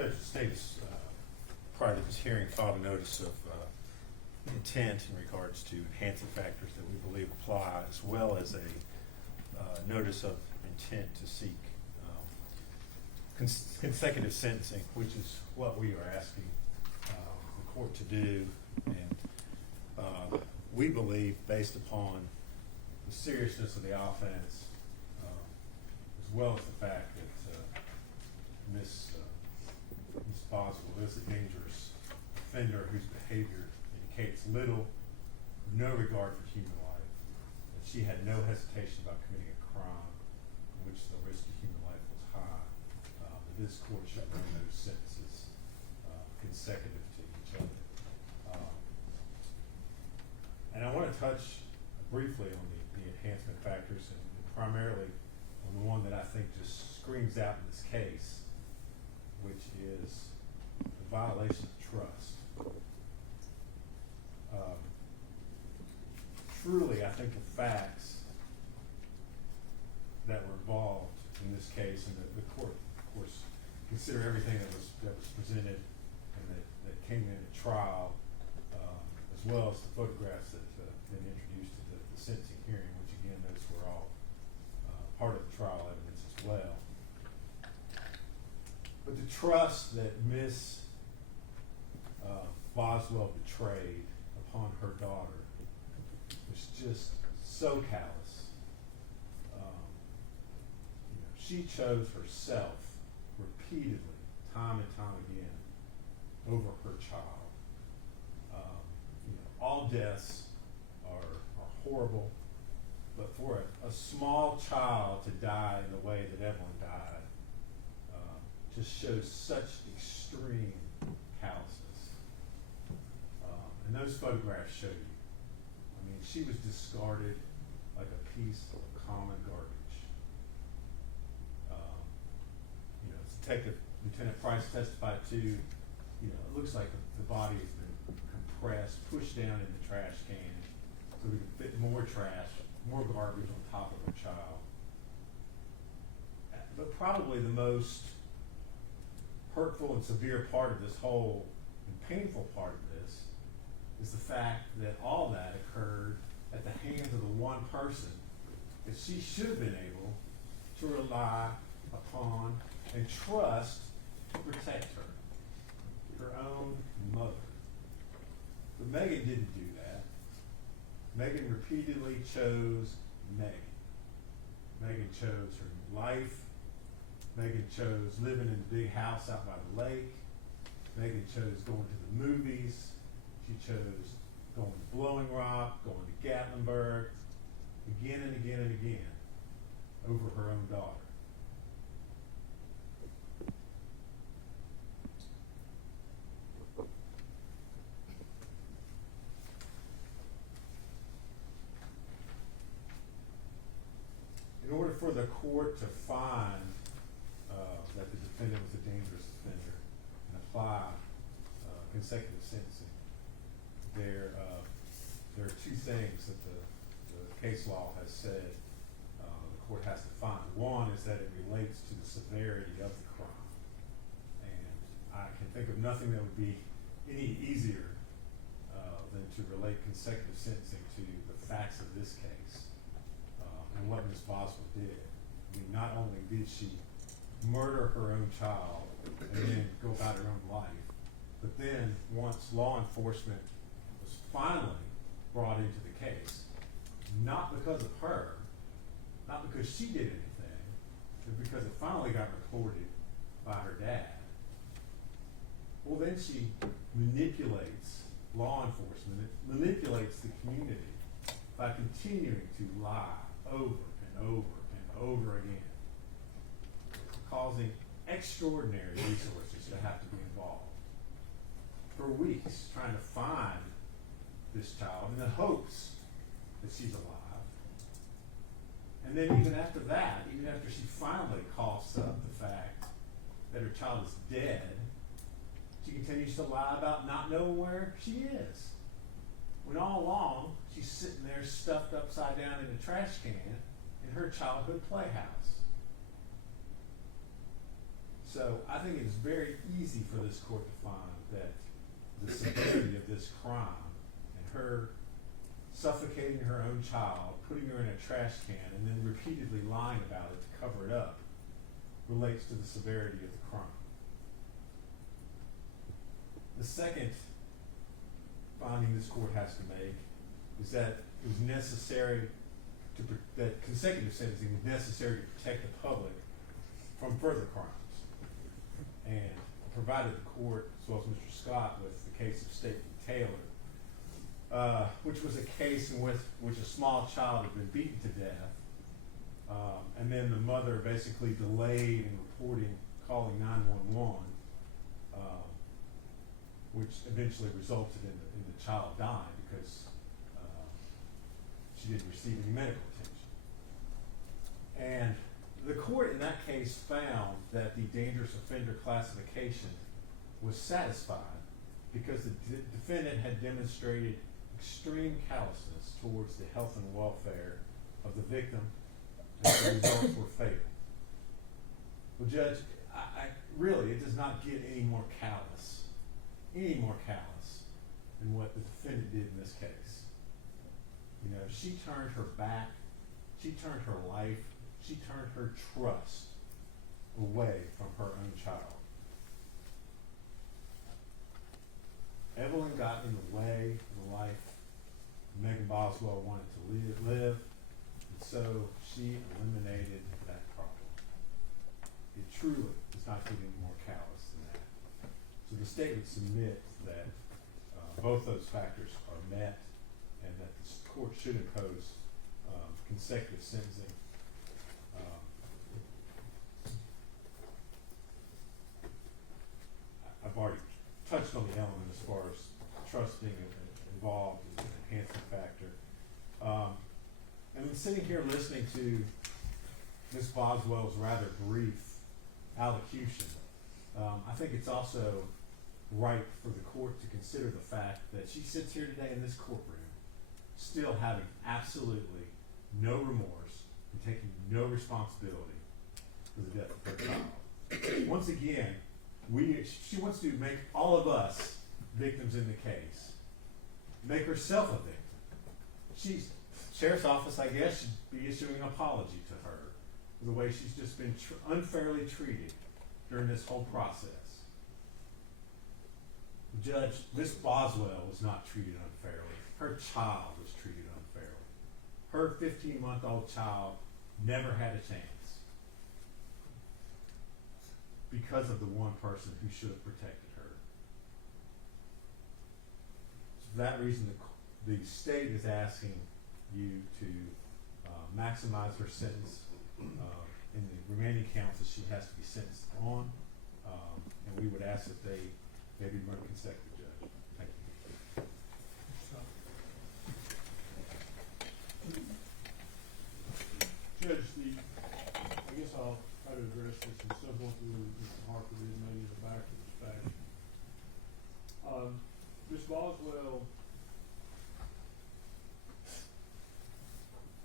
Judge States, prior to this hearing, filed a notice of intent in regards to enhancing factors that we believe apply, as well as a notice of intent to seek consecutive sentencing, which is what we are asking the court to do. And we believe, based upon the seriousness of the offense, as well as the fact that Ms. Boswell is a dangerous offender whose behavior indicates little, no regard for human life, that she had no hesitation about committing a crime in which the risk of human life was high, that this court should run those sentences consecutive to each other. And I want to touch briefly on the enhancement factors, and primarily on the one that I think just screams out in this case, which is the violation of trust. Truly, I think the facts that were involved in this case, and the court, of course, consider everything that was presented and that came in at trial, as well as the photographs that been introduced to the sentencing hearing, which again, those were all part of the trial evidence as well. But the trust that Ms. Boswell betrayed upon her daughter was just so callous. She chose herself repeatedly, time and time again, over her child. All deaths are horrible, but for a small child to die in the way that Evelyn died just shows such extreme callousness. And those photographs show you. I mean, she was discarded like a piece of common garbage. Detective Lieutenant Price testified to, it looks like the body has been compressed, pushed down in the trash can so we can fit more trash, more garbage on top of a child. But probably the most hurtful and severe part of this whole and painful part of this is the fact that all that occurred at the hands of the one person that she should have been able to rely upon and trust to protect her own mother. But Megan didn't do that. Megan repeatedly chose Megan. Megan chose her life. Megan chose living in the big house out by the lake. Megan chose going to the movies. She chose going to Blowing Rock, going to Gatlinburg, again and again and again, over her own daughter. In order for the court to find that the defendant was a dangerous offender and apply consecutive sentencing, there are two things that the case law has said the court has to find. One is that it relates to the severity of the crime. And I can think of nothing that would be any easier than to relate consecutive sentencing to the facts of this case. And what Ms. Boswell did. I mean, not only did she murder her own child and then go about her own life, but then once law enforcement was finally brought into the case, not because of her, not because she did anything, but because it finally got reported by her dad, well, then she manipulates law enforcement, it manipulates the community by continuing to lie over and over and over again, causing extraordinary resources to have to be involved for weeks trying to find this child in the hopes that she's alive. And then even after that, even after she finally coughs up the fact that her child is dead, she continues to lie about not knowing where she is. When all along, she's sitting there stuffed upside down in a trash can in her childhood playhouse. So I think it's very easy for this court to find that the severity of this crime and her suffocating her own child, putting her in a trash can, and then repeatedly lying about it to cover it up relates to the severity of the crime. The second finding this court has to make is that it was necessary that consecutive sentencing was necessary to protect the public from further crimes, and provided the court, as well as Mr. Scott, with the case of State v. Taylor, which was a case in which a small child had been beaten to death, and then the mother basically delayed in calling 911, which eventually resulted in the child dying because she didn't receive any medical attention. And the court in that case found that the dangerous offender classification was satisfied because the defendant had demonstrated extreme callousness towards the health and welfare of the victim, and the results were fatal. Well, Judge, I really, it does not get any more callous than what the defendant did in this case. You know, she turned her back, she turned her life, she turned her trust away from her own child. Evelyn got in the way of the life Megan Boswell wanted to live, and so she eliminated that problem. It truly does not get any more callous than that. So the state would submit that both those factors are met, and that the court should impose consecutive sentencing. I've already touched on the element as far as trusting involved as an enhancing factor. And then sitting here listening to Ms. Boswell's rather brief allocution, I think it's also right for the court to consider the fact that she sits here today in this courtroom still having absolutely no remorse and taking no responsibility for the death of her child. Once again, she wants to make all of us victims in the case, make herself a victim. Sheriff's office, I guess, should be issuing an apology to her for the way she's just been unfairly treated during this whole process. Judge, Miss Boswell was not treated unfairly. Her child was treated unfairly. Her 15-month-old child never had a chance because of the one person who should have protected her. So for that reason, the state is asking you to maximize her sentence in the remaining counts that she has to be sentenced on, and we would ask that they be run consecutive, Judge. Thank you. Judge, I guess I'll try to address this in somewhat the way Mr. Harper did, maybe in a backwards fashion. Ms. Boswell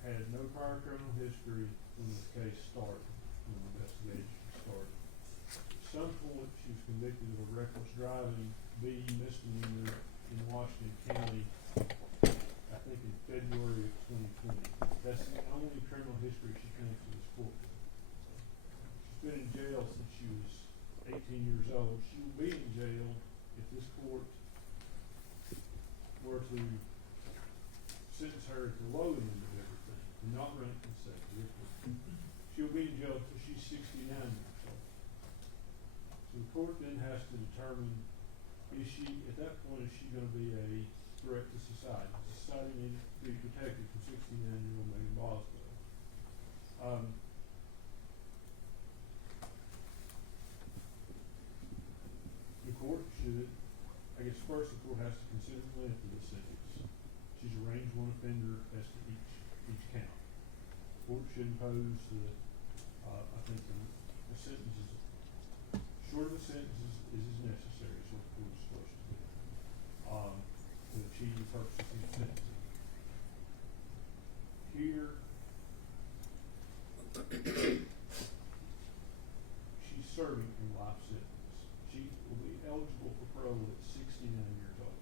had no prior criminal history when this case started, when the investigation started. At some point, she was convicted of a reckless driving B misdemeanor in Washington County, I think in February of 2020. That's the only criminal history she comes to this court with. She's been in jail since she was 18 years old. She will be in jail if this court were to sentence her at the low end of everything and not run it consecutively. She'll be in jail until she's 69 years old. So the court then has to determine, at that point, is she going to be a threat to society? Does society need to be protected from 69-year-old Megan Boswell? The court should, I guess first the court has to consider the length of the sentence. She's a range one offender as to each count. The court should impose I think the sentence is short of a sentence is as necessary, is what the court is supposed to do to achieve the purposes of sentencing. Here, she's serving a life parole at 69 years old.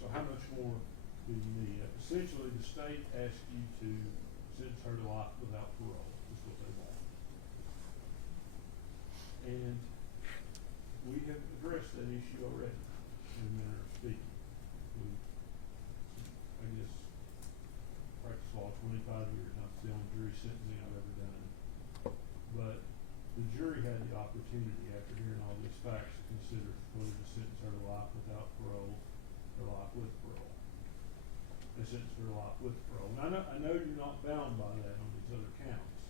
So how much more do you need? Essentially, the state asks you to sentence her to life without parole, is what they want. And we have addressed that issue already, in a manner of speaking. We, I guess, practiced law 25 years, and it's the only jury sentencing I've ever done. But the jury had the opportunity, after hearing all these facts, to consider whether to sentence her to life without parole or life with parole. They sentenced her to life with parole. And I know you're not bound by that on these other counts,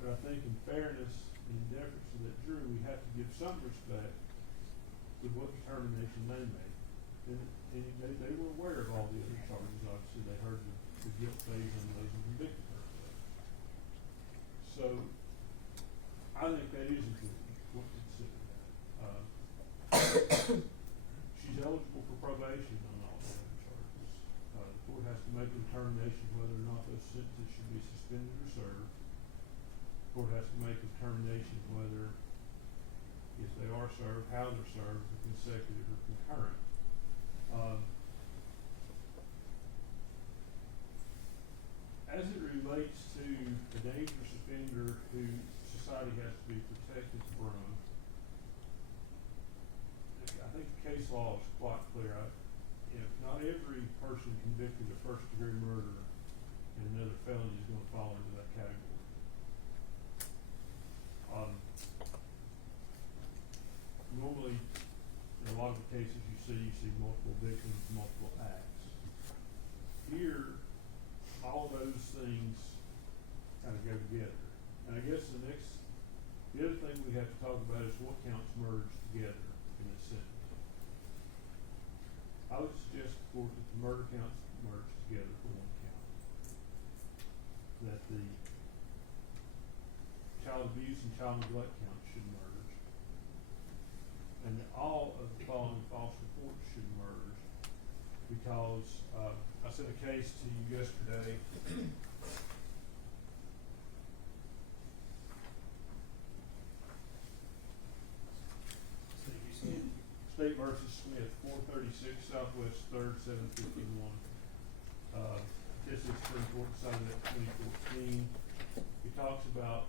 but I think in fairness and in deference to that jury, we have to give some respect to what determination they made. And they were aware of all the other charges. Obviously, they heard the guilt phase on those and convicted her of those. So I think that is important. We'll consider that. She's eligible for probation on all the other charges. The court has to make a determination whether or not those sentences should be suspended or served. The court has to make a determination whether, if they are served, how they're served, consecutive or concurrent. As it relates to a dangerous offender who society has to be protected from, I think the case law is quite clear. Not every person convicted of first-degree murder and another felony is going to fall into that category. Normally, in a lot of the cases you see multiple victims, multiple acts. Here, all those things kind of go together. And I guess the other thing we have to talk about is what counts merge together in this sentence. I would suggest, of course, that the murder counts merge together for one count. That the child abuse and child neglect counts should merge. And that all of the following false reports should merge, because I sent a case to you yesterday. State versus Smith, 436 Southwest 3rd, 751. This is Supreme Court decided that in 2014. It talks about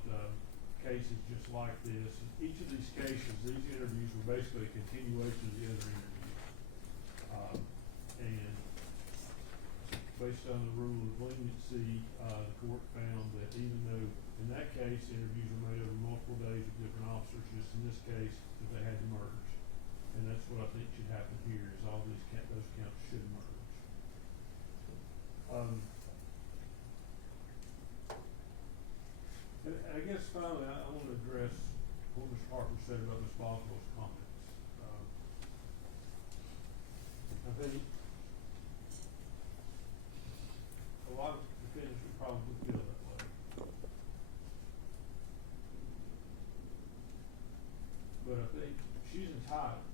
cases just like this. Each of these cases, these interviews were basically a continuation of the other interviews. And based on the rule of leniency, the court found that even though in that case interviews were made over multiple days with different officers, just in this case that they had to merge. And that's what I think should happen here, is all those counts should merge. And I guess finally I want to address what Mr. Harper said about Ms. Boswell's comments. I think a lot of defendants would probably feel that way. But I think she's entitled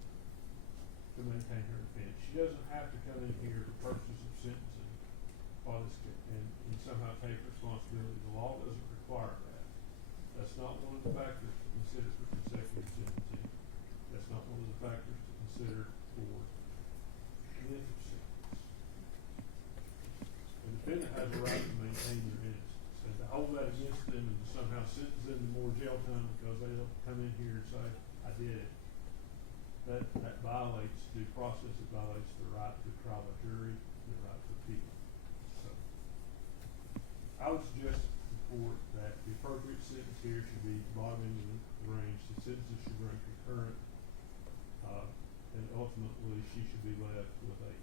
to maintain her defense. She doesn't have to come in here for purposes of sentencing and somehow take responsibility. The law doesn't require that. That's not one of the factors to consider for consecutive sentencing. That's not one of the factors to consider for length of sentence. The defendant has a right to maintain their innocence, and to hold that against them and to somehow sentence them to more jail time because they don't come in here and say, I did it. That violates due process. It violates the right to trial by jury, the right to appeal. So I would suggest to the court that the appropriate sentence here should be bottom end of the range. The sentences should run concurrent, and ultimately she should be left with a